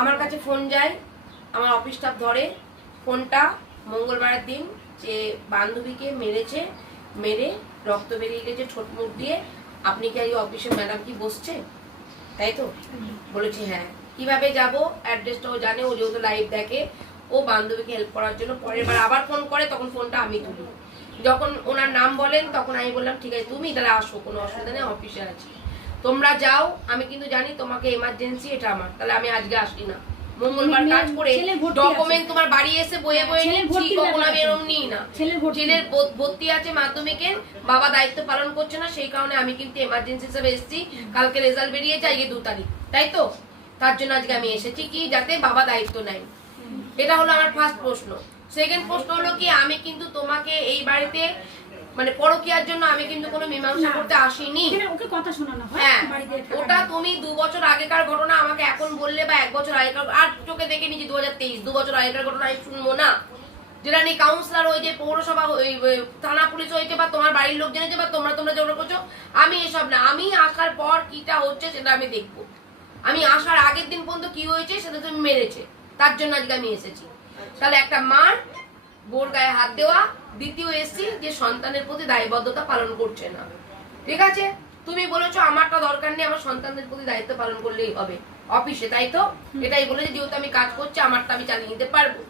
আমার কাছে ফোন যায়, আমার অফিস স্টাফ ধরে ফোনটা মঙ্গলবারের দিন, যে বান্ধবীকে মেরেছে, মেরে রক্ত বেরিয়ে গেছে ঠোঁট মুখ দিয়ে, আপনি কি আজকে অফিসে ম্যাডাম কি বসছে, তাই তো? বলেছি হ্যাঁ। কিভাবে যাব, অ্যাড্রেসটাও জানে, ও যেহেতু লাইভ দেখে, ও বান্ধবীকে হেল্প করার জন্য পরের বার আবার ফোন করে, তখন ফোনটা আমি তুলি। যখন ওনার নাম বলেন তখন আমি বললাম ঠিক আছে তুমি তাহলে আসো, কোনো অসুবিধা নেই, অফিসে আছি, তোমরা যাও, আমি কিন্তু জানি তোমাকে এমার্জেন্সি, এটা আমার, তাহলে আমি আজকে আসি না। মঙ্গলবার কাজ করে ডকুমেন্ট তোমার বাড়ি এসে বয়ে বয়ে নিচ্ছি, কখন আমি এরকম নিই না। ছেলের ভর্তি আছে মাধ্যমিকের, বাবা দায়িত্ব পালন করছে না, সেই কারণে আমি কিন্তু এমার্জেন্সি হিসেবে এসেছি। কালকে রেজাল্ট বেরিয়েছে, আজকে 2 তারিখ, তাই তো? তার জন্য আজকে আমি এসেছি কি যাতে বাবা দায়িত্ব নেয়। এটা হলো আমার ফার্স্ট প্রশ্ন। সেকেন্ড প্রশ্ন হলো কি, আমি কিন্তু তোমাকে এই বাড়িতে মানে পরকীয়ার জন্য আমি কিন্তু কোনো মীমাংসা করতে আসিনি। ওকে কথা শোনানো হয়। হ্যাঁ, ওটা তুমি 2 বছর আগেকার ঘটনা আমাকে এখন বললে, বা 1 বছর আগেকার, আর চোখে দেখে নিয়েছি 2023, 2 বছর আগেকার ঘটনা আমি শুনবো না। যেটা নিয়ে কাউন্সিলর হয়েছে, পৌরসভা, থানা পুলিশ হয়েছে, বা তোমার বাড়ির লোক জেনেছে, বা তোমরা যেগুলো করছো, আমি এসব না। আমি আসার পর কিটা হচ্ছে সেটা আমি দেখবো। আমি আসার আগের দিন পর্যন্ত কি হয়েছে সেটা তুমি মেরেছে, তার জন্য আজকে আমি এসেছি। তাহলে একটা মার বোর গায়ে হাত দেওয়া, দ্বিতীয় এসছি যে সন্তানের প্রতি দায়বদ্ধতা পালন করছে না। ঠিক আছে, তুমি বলেছো আমারটা দরকার নেই, আমার সন্তানদের প্রতি দায়িত্ব পালন করলেই হবে অফিসে, তাই তো? এটাই বলেছি, যেহেতু আমি কাজ করছি আমারটা আমি চালিয়ে নিতে পারবো।